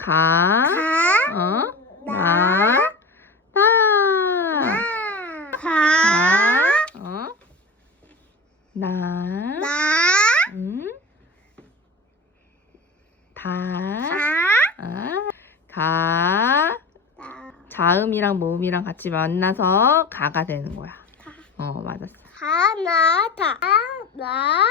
가, 가, 나, 나, 가, 나, 나, 다, 가, 가, 나, 자음이랑 모음이랑 같이 만나서 가가 되는 거야. 맞았어. 하나, 다, 나,